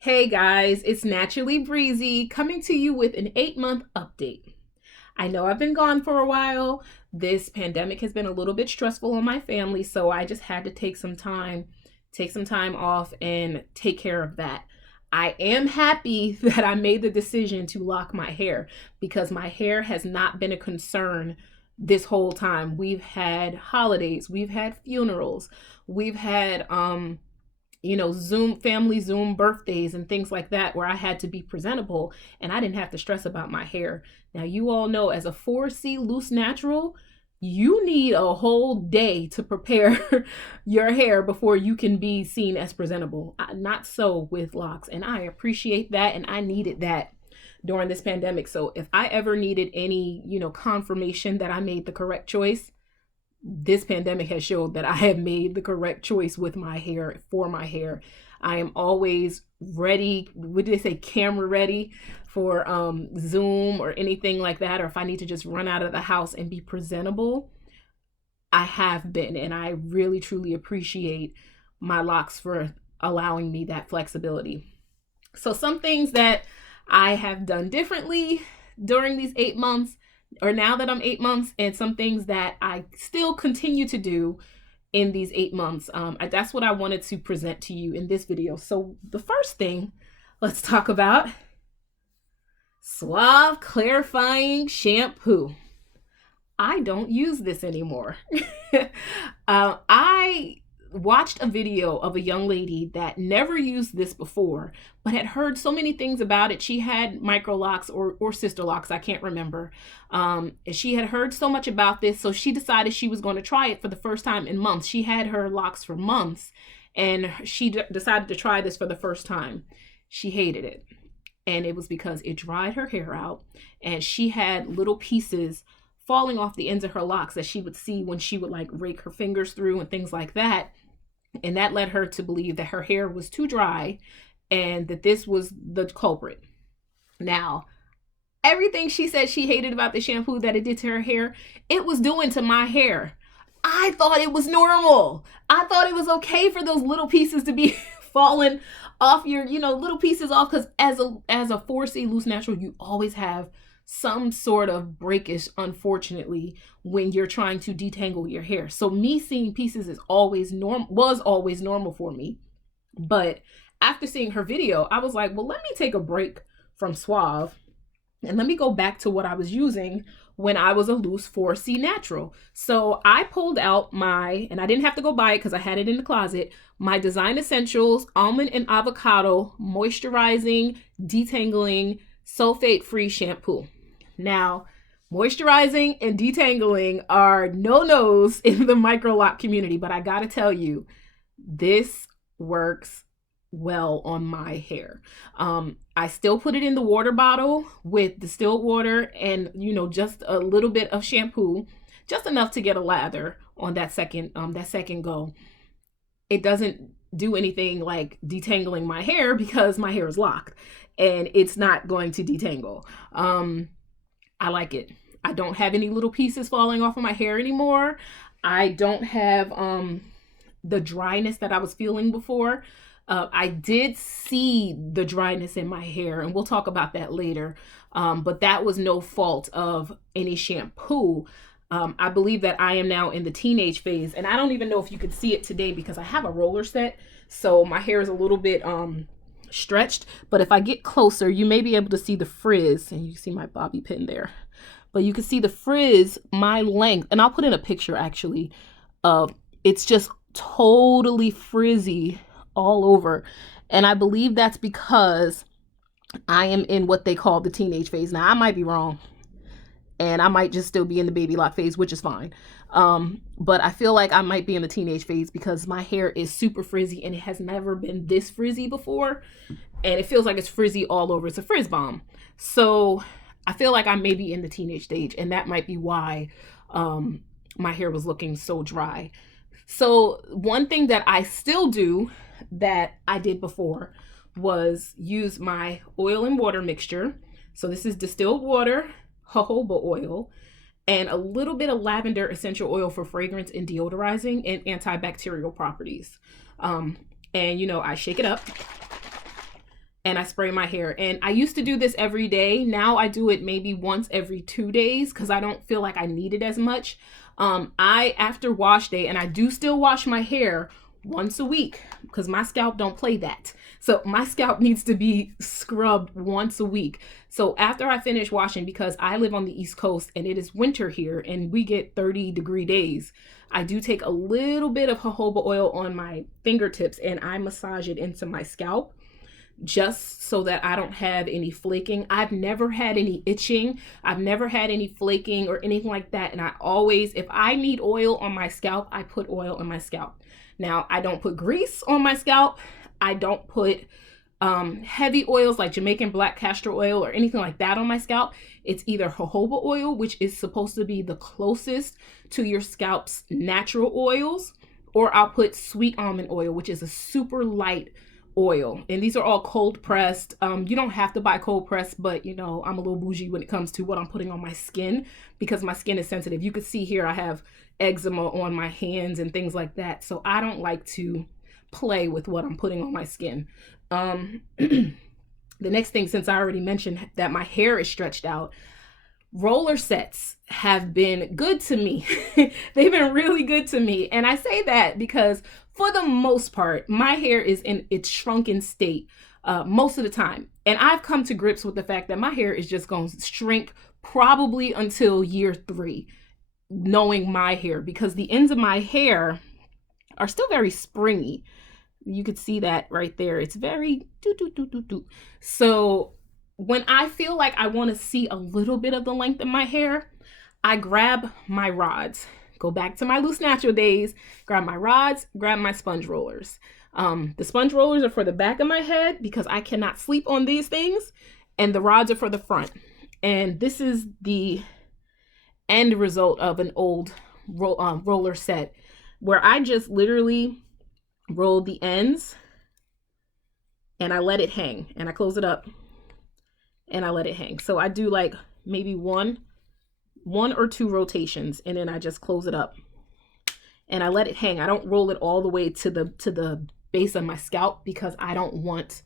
Hey guys, it's Naturally Breezy coming to you with an 8-month update. I know I've been gone for a while. This pandemic has been a little bit stressful on my family, so I just had to take some time off and take care of that. I am happy that I made the decision to lock my hair because my hair has not been a concern this whole time. We've had holidays, we've had funerals, we've had Zoom birthdays and things like that where I had to be presentable and I didn't have to stress about my hair. Now, you all know as a 4C loose natural, you need a whole day to prepare your hair before you can be seen as presentable. Not so with locks, and I appreciate that, and I needed that during this pandemic. So if I ever needed any, confirmation that I made the correct choice, this pandemic has showed that I have made the correct choice with my hair, for my hair. I am always ready. What did they say? Camera ready for Zoom or anything like that. Or if I need to just run out of the house and be presentable, I have been. And I really, truly appreciate my locks for allowing me that flexibility. So some things that I have done differently during these 8 months, or now that I'm 8 months, and some things that I still continue to do in these 8 months. That's what I wanted to present to you in this video. So the first thing, let's talk about Suave Clarifying Shampoo. I don't use this anymore. I watched a video of a young lady that never used this before, but had heard so many things about it. She had Microlocs or Sister Locks, I can't remember. She had heard so much about this, so she decided she was going to try it for the first time in months. She had her locks for months, and she decided to try this for the first time. She hated it, and it was because it dried her hair out, and she had little pieces falling off the ends of her locks that she would see when she would like rake her fingers through and things like that. And that led her to believe that her hair was too dry and that this was the culprit. Now, everything she said she hated about the shampoo that it did to her hair, it was doing to my hair. I thought it was normal. I thought it was okay for those little pieces to be falling off your, little pieces off, because as a 4C loose natural, you always have some sort of breakage, unfortunately, when you're trying to detangle your hair. So me seeing pieces was always normal for me. But after seeing her video, I was like, well, let me take a break from Suave and let me go back to what I was using when I was a loose 4C natural. So I pulled out and I didn't have to go buy it because I had it in the closet, my Design Essentials Almond and Avocado Moisturizing, Detangling, Sulfate-Free Shampoo. Now, moisturizing and detangling are no-nos in the microlock community, but I gotta tell you, this works well on my hair. I still put it in the water bottle with distilled water and, just a little bit of shampoo, just enough to get a lather on that second go. It doesn't do anything like detangling my hair because my hair is locked and it's not going to detangle. I like it. I don't have any little pieces falling off of my hair anymore. I don't have the dryness that I was feeling before. I did see the dryness in my hair, and we'll talk about that later. But that was no fault of any shampoo. I believe that I am now in the teenage phase, and I don't even know if you could see it today because I have a roller set, so my hair is a little bit stretched, but if I get closer, you may be able to see the frizz, and you can see my bobby pin there, but you can see the frizz, my length, and I'll put in a picture actually of it's just totally frizzy all over. And I believe that's because I am in what they call the teenage phase. Now I might be wrong, and I might just still be in the baby lock phase, which is fine. But I feel like I might be in the teenage phase because my hair is super frizzy and it has never been this frizzy before. And it feels like it's frizzy all over. It's a frizz bomb. So I feel like I may be in the teenage stage, and that might be why my hair was looking so dry. So one thing that I still do that I did before was use my oil and water mixture. So this is distilled water, jojoba oil, and a little bit of lavender essential oil for fragrance and deodorizing and antibacterial properties. And I shake it up and I spray my hair. And I used to do this every day. Now I do it maybe once every 2 days because I don't feel like I need it as much. After wash day, and I do still wash my hair once a week because my scalp don't play that. So my scalp needs to be scrubbed once a week. So after I finish washing, because I live on the East Coast and it is winter here and we get 30-degree days, I do take a little bit of jojoba oil on my fingertips and I massage it into my scalp just so that I don't have any flaking. I've never had any itching. I've never had any flaking or anything like that. And I always, if I need oil on my scalp, I put oil on my scalp. Now, I don't put grease on my scalp. I don't put heavy oils like Jamaican black castor oil or anything like that on my scalp. It's either jojoba oil, which is supposed to be the closest to your scalp's natural oils, or I'll put sweet almond oil, which is a super light oil. And these are all cold pressed. You don't have to buy cold pressed, but you know, I'm a little bougie when it comes to what I'm putting on my skin because my skin is sensitive. You could see here I have eczema on my hands and things like that. So I don't like to play with what I'm putting on my skin. The next thing, since I already mentioned that my hair is stretched out, roller sets have been good to me. They've been really good to me. And I say that because for the most part, my hair is in its shrunken state most of the time. And I've come to grips with the fact that my hair is just going to shrink probably until year 3, knowing my hair, because the ends of my hair are still very springy. You could see that right there. It's very do. So when I feel like I want to see a little bit of the length of my hair, I grab my rods. Go back to my loose natural days, grab my rods, grab my sponge rollers. The sponge rollers are for the back of my head because I cannot sleep on these things, and the rods are for the front. And this is the end result of an old roller set where I just literally roll the ends and I let it hang, and I close it up and I let it hang. So I do like maybe one or 2 rotations, and then I just close it up and I let it hang. I don't roll it all the way to the base of my scalp because I don't want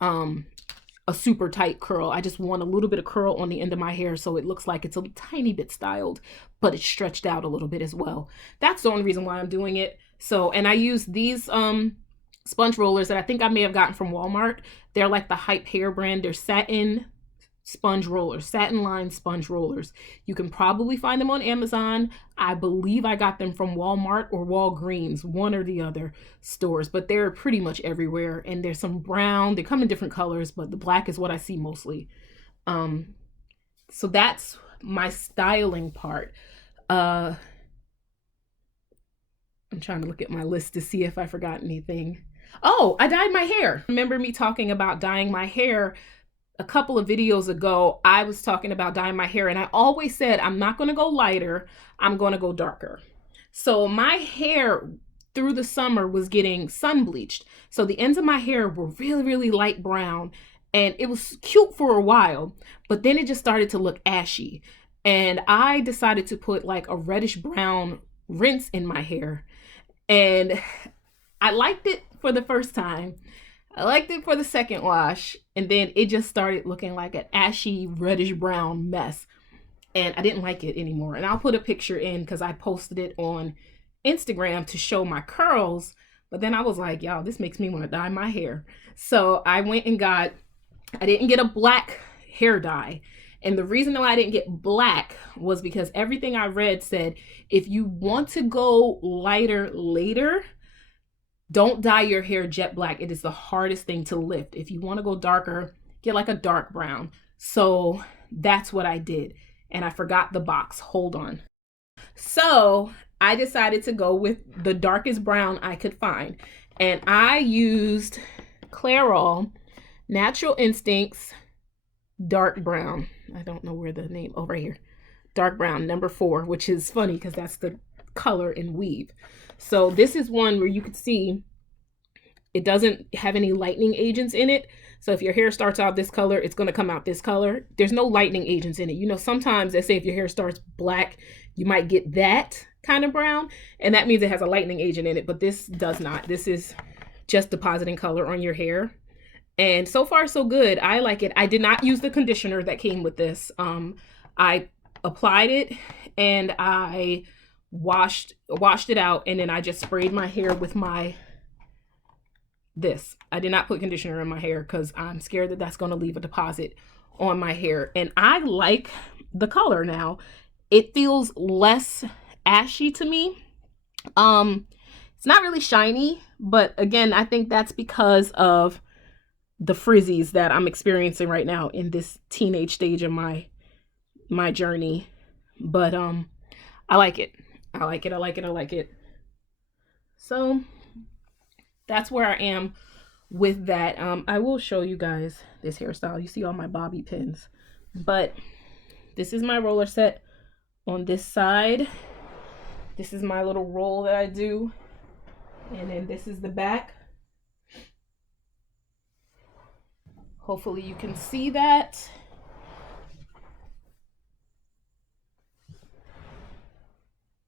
a super tight curl. I just want a little bit of curl on the end of my hair so it looks like it's a tiny bit styled, but it's stretched out a little bit as well. That's the only reason why I'm doing it. So, and I use these sponge rollers that I think I may have gotten from Walmart. They're like the Hype hair brand. They're satin sponge rollers, satin lined sponge rollers. You can probably find them on Amazon. I believe I got them from Walmart or Walgreens, one or the other stores, but they're pretty much everywhere. And there's some brown, they come in different colors, but the black is what I see mostly. So that's my styling part. I'm trying to look at my list to see if I forgot anything. Oh, I dyed my hair. Remember me talking about dyeing my hair a couple of videos ago? I was talking about dyeing my hair, and I always said I'm not going to go lighter, I'm going to go darker. So my hair through the summer was getting sun bleached. So the ends of my hair were really, really light brown, and it was cute for a while, but then it just started to look ashy. And I decided to put like a reddish brown rinse in my hair. And I liked it for the first time. I liked it for the second wash, and then it just started looking like an ashy reddish brown mess, and I didn't like it anymore. And I'll put a picture in because I posted it on Instagram to show my curls, but then I was like, y'all, this makes me want to dye my hair. So I went and I didn't get a black hair dye. And the reason why I didn't get black was because everything I read said, if you want to go lighter later, don't dye your hair jet black. It is the hardest thing to lift. If you want to go darker, get like a dark brown. So that's what I did. And I forgot the box. Hold on. So I decided to go with the darkest brown I could find. And I used Clairol Natural Instincts Dark Brown. I don't know where the name, over here. Dark brown, number 4, which is funny because that's the color in weave. So this is one where you could see it doesn't have any lightening agents in it. So if your hair starts out this color, it's going to come out this color. There's no lightening agents in it. You know, sometimes they say if your hair starts black, you might get that kind of brown, and that means it has a lightening agent in it, but this does not. This is just depositing color on your hair. And so far so good. I like it. I did not use the conditioner that came with this. I applied it and I washed it out, and then I just sprayed my hair with this. I did not put conditioner in my hair because I'm scared that that's going to leave a deposit on my hair. And I like the color now. It feels less ashy to me. It's not really shiny, but again, I think that's because of the frizzies that I'm experiencing right now in this teenage stage of my journey. But I like it. I like it. I like it. I like it. So that's where I am with that. I will show you guys this hairstyle. You see all my bobby pins, but this is my roller set on this side. This is my little roll that I do, and then this is the back. Hopefully you can see that.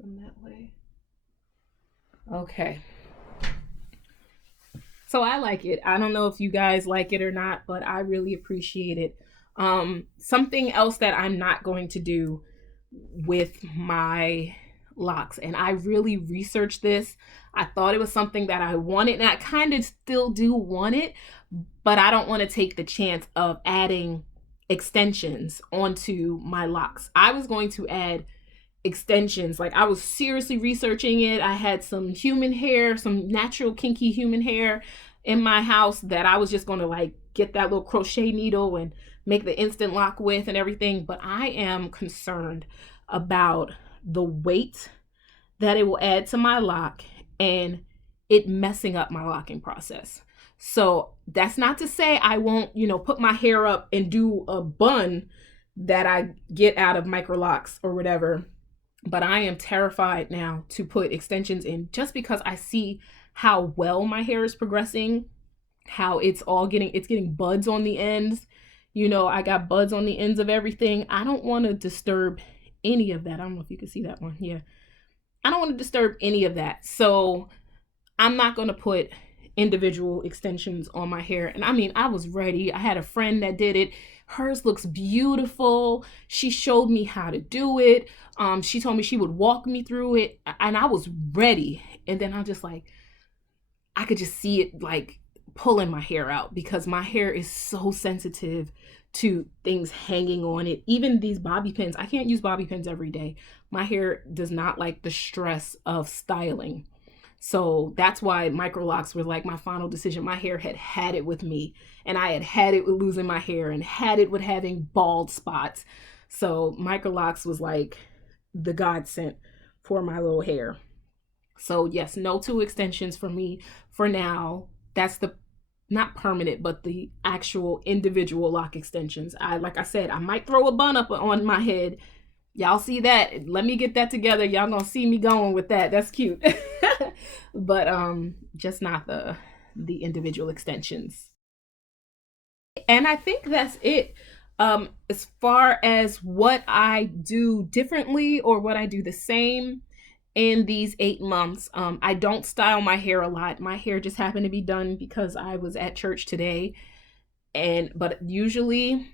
From that way. Okay. So I like it. I don't know if you guys like it or not, but I really appreciate it. Something else that I'm not going to do with my locks, and I really researched this. I thought it was something that I wanted, and I kind of still do want it, but I don't want to take the chance of adding extensions onto my locks. I was going to add extensions. Like, I was seriously researching it. I had some human hair, some natural kinky human hair in my house that I was just going to like get that little crochet needle and make the instant lock with and everything. But I am concerned about the weight that it will add to my lock and it messing up my locking process. So that's not to say I won't, put my hair up and do a bun that I get out of Microlocs or whatever. But I am terrified now to put extensions in, just because I see how well my hair is progressing, how it's getting buds on the ends. I got buds on the ends of everything. I don't want to disturb any of that. I don't know if you can see that one. Yeah. I don't want to disturb any of that. So I'm not going to put individual extensions on my hair. And I mean, I was ready. I had a friend that did it. Hers looks beautiful. She showed me how to do it. She told me she would walk me through it, and I was ready. And then I could just see it like pulling my hair out, because my hair is so sensitive to things hanging on it. Even these bobby pins, I can't use bobby pins every day. My hair does not like the stress of styling. So that's why Microlocs were like my final decision. My hair had it with me, and I had it with losing my hair and had it with having bald spots. So Microlocs was like the godsend for my little hair. So yes, no 2 extensions for me for now. That's the not permanent, but the actual individual lock extensions. Like I said, I might throw a bun up on my head. Y'all see that? Let me get that together. Y'all gonna see me going with that. That's cute. But just not the individual extensions. And I think that's it. As far as what I do differently or what I do the same in these 8 months, I don't style my hair a lot. My hair just happened to be done because I was at church today. But usually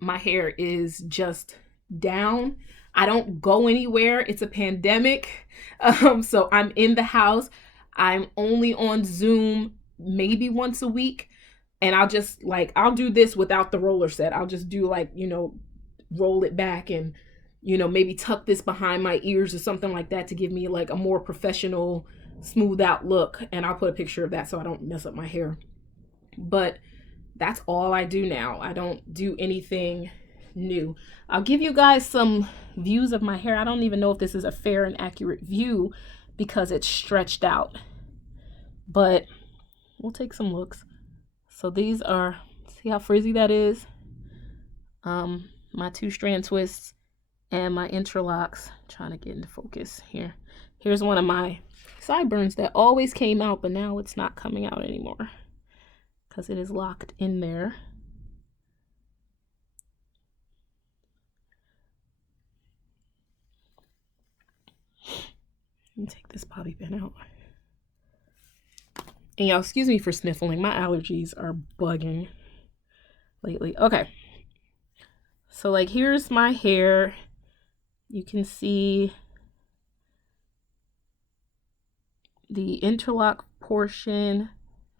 my hair is just down. I don't go anywhere. It's a pandemic. So I'm in the house. I'm only on Zoom maybe once a week. And I'll do this without the roller set. I'll just do roll it back and, maybe tuck this behind my ears or something like that to give me like a more professional, smooth out look. And I'll put a picture of that so I don't mess up my hair. But that's all I do now. I don't do anything new. I'll give you guys some views of my hair. I don't even know if this is a fair and accurate view because it's stretched out, but we'll take some looks. So these are, see how frizzy that is? My 2-strand twists and my interlocks. Trying to get into focus here. Here's one of my sideburns that always came out, but now it's not coming out anymore because it is locked in there. Let me take this bobby pin out. And y'all, excuse me for sniffling. My allergies are bugging lately. Okay. So like here's my hair. You can see the interlock portion.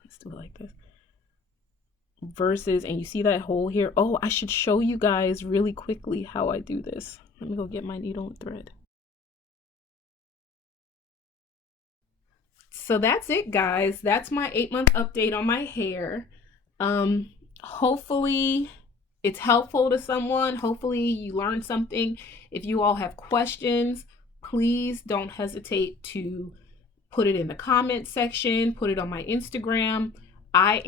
Let's do it like this. Versus, and you see that hole here. Oh, I should show you guys really quickly how I do this. Let me go get my needle and thread. So that's it, guys. That's my 8-month update on my hair. Hopefully it's helpful to someone. Hopefully you learned something. If you all have questions, please don't hesitate to put it in the comment section, put it on my Instagram. I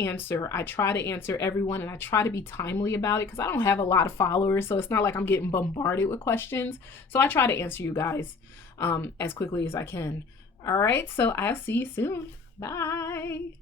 try to answer everyone, and I try to be timely about it because I don't have a lot of followers, so it's not like I'm getting bombarded with questions. So I try to answer you guys as quickly as I can. All right, so I'll see you soon. Bye.